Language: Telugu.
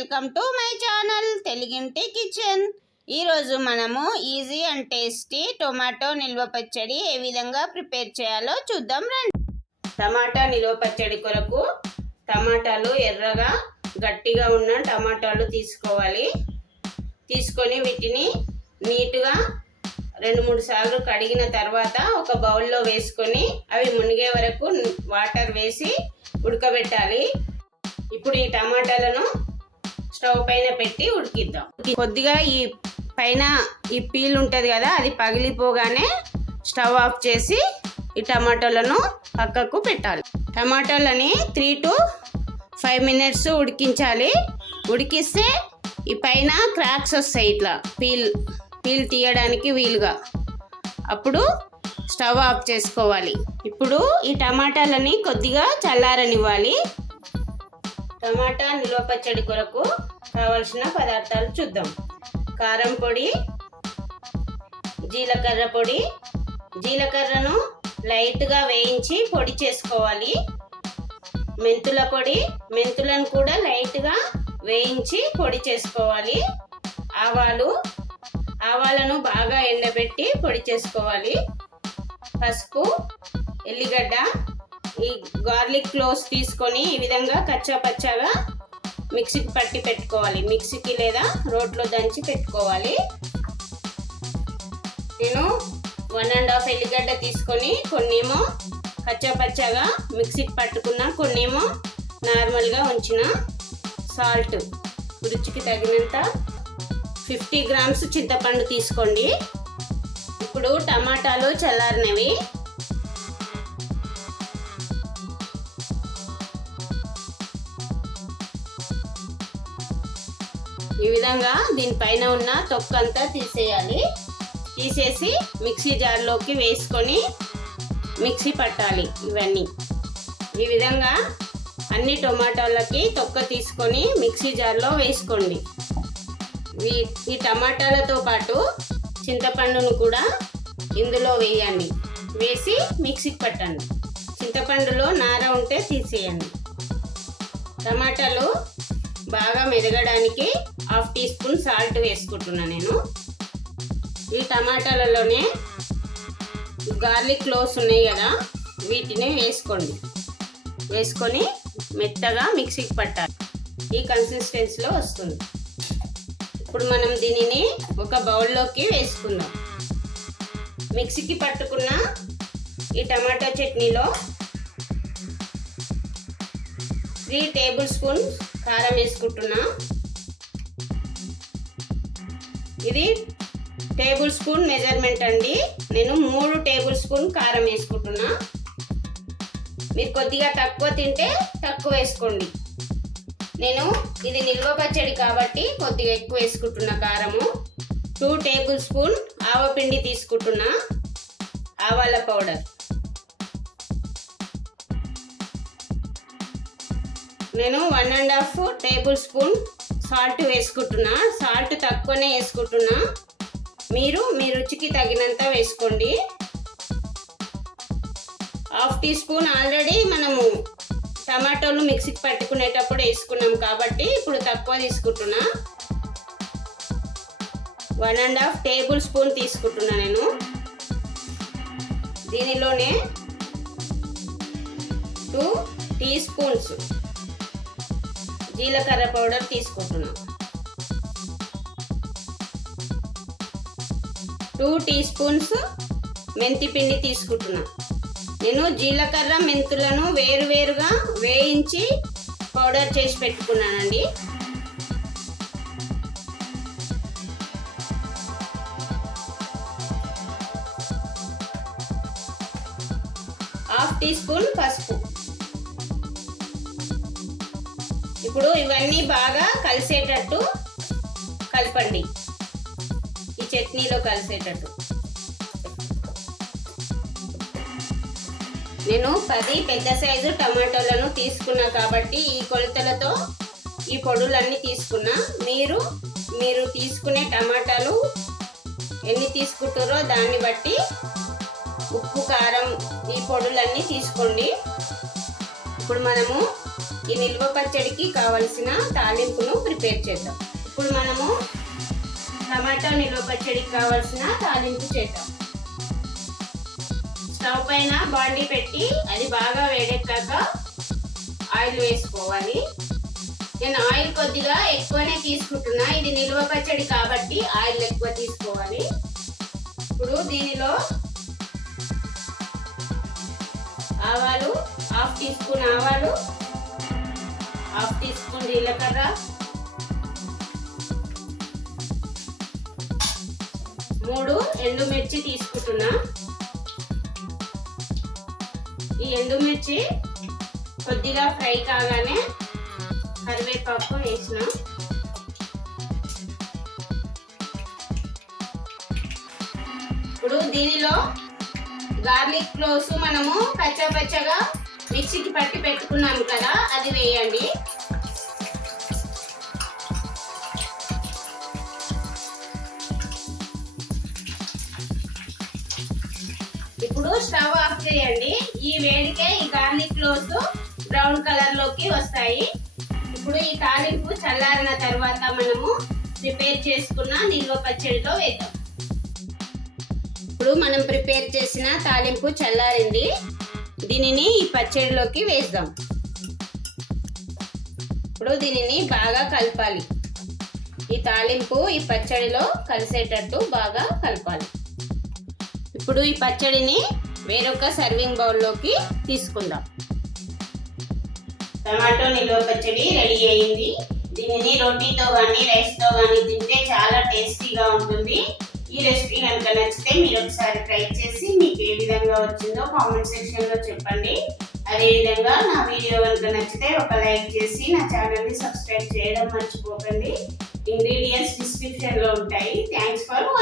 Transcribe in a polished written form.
వెల్కమ్ టు మై ఛానల్ తెలుగింటి కిచెన్. ఈరోజు మనము ఈజీ అండ్ టేస్టీ టొమాటో నిల్వ పచ్చడి ఏ విధంగా ప్రిపేర్ చేయాలో చూద్దాం రండి. టమాటా నిల్వ పచ్చడి కొరకు టమాటాలు ఎర్రగా గట్టిగా ఉన్న టమాటాలు తీసుకోవాలి. తీసుకొని వీటిని నీట్గా 2-3 సార్లు కడిగిన తర్వాత ఒక బౌల్లో వేసుకొని అవి మునిగే వరకు వాటర్ వేసి ఉడకబెట్టాలి. ఇప్పుడు ఈ టమాటాలను స్టవ్ పైన పెట్టి ఉడికిద్దాం. కొద్దిగా ఈ పైన ఈ పీల్ ఉంటుంది కదా, అది పగిలిపోగానే స్టవ్ ఆఫ్ చేసి ఈ టమాటాలను పక్కకు పెట్టాలి. టమాటాలని 3 to 5 minutes ఉడికించాలి. ఉడికిస్తే ఈ పైన క్రాక్స్ వస్తాయి, ఇట్లా పీల్ తీయడానికి వీలుగా. అప్పుడు స్టవ్ ఆఫ్ చేసుకోవాలి. ఇప్పుడు ఈ టమాటాలని కొద్దిగా చల్లారనివ్వాలి. టమాటా నిల్వ పచ్చడి కొరకు కావలసిన పదార్థాలు చూద్దాం. కారం పొడి, జీలకర్ర పొడి. జీలకర్రను లైట్గా వేయించి పొడి చేసుకోవాలి. మెంతుల పొడి, మెంతులను కూడా లైట్గా వేయించి పొడి చేసుకోవాలి. ఆవాలను బాగా ఎండబెట్టి పొడి చేసుకోవాలి. పసుపు, ఎల్లిగడ్డ, ఈ గార్లిక్ క్లోవ్స్ తీసుకొని ఈ విధంగా కచ్చా పచ్చాగా మిక్సీకి పట్టి పెట్టుకోవాలి. మిక్సీకి లేదా రోట్లో దంచి పెట్టుకోవాలి. నేను 1.5 ఎల్లిగడ్డ తీసుకొని కొన్నేమో కచ్చా పచ్చాగా మిక్సీకి పట్టుకున్నా, కొన్నేమో నార్మల్గా ఉంచిన. సాల్ట్ రుచికి తగినంత. 50 grams చింతపండు తీసుకోండి. ఇప్పుడు టమాటాలు చల్లారినవి. ఈ విధంగా దీనిపైన ఉన్న తొక్కంతా తీసేయాలి. తీసేసి మిక్సీ జార్లోకి వేసుకొని మిక్సీ పట్టాలి. ఇవన్నీ ఈ విధంగా అన్ని టొమాటోలకి తొక్క తీసుకొని మిక్సీ జార్లో వేసుకోండి. ఈ టమాటాలతో పాటు చింతపండును కూడా ఇందులో వేయండి. వేసి మిక్సీకి పట్టండి. చింతపండులో నార ఉంటే తీసేయండి. టమాటాలు బాగా మెదగడానికి 1/2 teaspoon సాల్ట్ వేసుకుంటున్నా నేను. ఈ టమాటాలలోనే గార్లిక్ క్లోవ్స్ ఉన్నాయి కదా, వీటిని వేసుకోండి. వేసుకొని మెత్తగా మిక్సీకి పట్టాలి. ఈ కన్సిస్టెన్సీలో వస్తుంది. ఇప్పుడు మనం దీనిని ఒక బౌల్లోకి వేసుకుందాం. మిక్సీకి పట్టుకున్న ఈ టమాటా చట్నీలో 3 tablespoons కారం వేసుకుంటున్నా. ఇది టేబుల్ స్పూన్ మెజర్మెంట్ అండి. నేను 3 tablespoon కారం వేసుకుంటున్నా. మీరు కొద్దిగా తక్కువ తింటే తక్కువ వేసుకోండి. నేను ఇది నిల్వ పచ్చడి కాబట్టి కొద్దిగా ఎక్కువ వేసుకుంటున్నా కారము. 2 tablespoon ఆవపిండి తీసుకుంటున్నా. ఆవాల పౌడర్ నేను 1.5 tablespoon సాల్ట్ వేసుకుంటున్నా. సాల్ట్ తక్కువనే వేసుకుంటున్నా. మీరు మీ రుచికి తగినంత వేసుకోండి. 1/2 teaspoon ఆల్రెడీ మనము టమాటోలు మిక్సీకి పట్టుకునేటప్పుడు వేసుకున్నాం కాబట్టి ఇప్పుడు తక్కువ తీసుకుంటున్నా. 1.5 tablespoon తీసుకుంటున్నా నేను. దీనిలోనే 2 teaspoons జీలకర్ర పౌడర్ తీసుకుంటున్నా. 2 teaspoons మెంతి పిండి తీసుకుంటున్నా. నేను జీలకర్ర మెంతులను వేరువేరుగా వేయించి పౌడర్ చేసి పెట్టుకున్నానండి. ½ teaspoon పసుపు. ఇప్పుడు ఇవన్నీ బాగా కలిసేటట్టు కలపండి. ఈ చట్నీలో కలిసేటట్టు. నేను 10 పెద్ద సైజు టమాటోలను తీసుకున్నా కాబట్టి ఈ కొలతలతో ఈ పొడులన్నీ తీసుకున్నా. మీరు తీసుకునే టమాటాలు ఎన్ని తీసుకుంటారో దాన్ని బట్టి ఉప్పు, కారం, ఈ పొడులన్నీ తీసుకోండి. ఇప్పుడు మనము ఈ నిల్వ పచ్చడికి కావలసిన తాలింపును ప్రిపేర్ చేద్దాం. ఇప్పుడు మనము టమాటో నిల్వ పచ్చడికి కావలసిన తాలింపు చేద్దాం. స్టవ్ పైన బాండీ పెట్టి అది బాగా వేడెక్కాక ఆయిల్ వేసుకోవాలి. నేను ఆయిల్ కొద్దిగా ఎక్కువనే తీసుకుంటున్నా, ఇది నిల్వ పచ్చడి కాబట్టి ఆయిల్ ఎక్కువ తీసుకోవాలి. ఇప్పుడు దీనిలో ఆవాలు, హాఫ్ టీ స్పూన్ ఆవాలు, హాఫ్ టీ స్పూన్ జీలకర్ర, 3 ఎండుమిర్చి తీసుకుంటున్నా. ఈ ఎండుమిర్చి కొద్దిగా ఫ్రై కాగానే కరివేపాకు వేసిన. ఇప్పుడు దీనిలో గార్లిక్ క్లోవ్స్ మనము పచ్చగా మిక్సీకి పట్టి పెట్టుకున్నాము కదా, అది వేయండి. ఇప్పుడు స్టవ్ ఆఫ్ చేయండి. ఈ వేడికే ఈ గార్లిక్ క్లోవ్స్ బ్రౌన్ కలర్ లోకి వస్తాయి. ఇప్పుడు ఈ తాలింపు చల్లారిన తర్వాత మనము ప్రిపేర్ చేసుకున్న నిల్వ పచ్చడిలో వేద్దాం. ఇప్పుడు మనం ప్రిపేర్ చేసిన తాలింపు చల్లారింది. దీనిని ఈ పచ్చడిలోకి వేద్దాం. ఇప్పుడు దీనిని బాగా కలపాలి. ఈ తాలింపు ఈ పచ్చడిలో కలిసేటట్టు బాగా కలపాలి. ఇప్పుడు ఈ పచ్చడిని వేరొక సర్వింగ్ బౌల్లోకి తీసుకుందాం. టమాటో నిల్వ పచ్చడి రెడీ అయింది. దీనిని రోటీతో కానీ రైస్తో కానీ తింటే చాలా టేస్టీగా ఉంటుంది. ఈ రెసిపీ కనుక నచ్చితే మీరు ఒకసారి ట్రై చేసి మీకు ఏ విధంగా వచ్చిందో కామెంట్ సెక్షన్లో చెప్పండి. అదేవిధంగా నా వీడియో కనుక నచ్చితే ఒక లైక్ చేసి నా ఛానల్ని సబ్స్క్రైబ్ చేయడం మర్చిపోకండి. ఇంగ్రీడియంట్స్ డిస్క్రిప్షన్లో ఉంటాయి. Thanks for watching.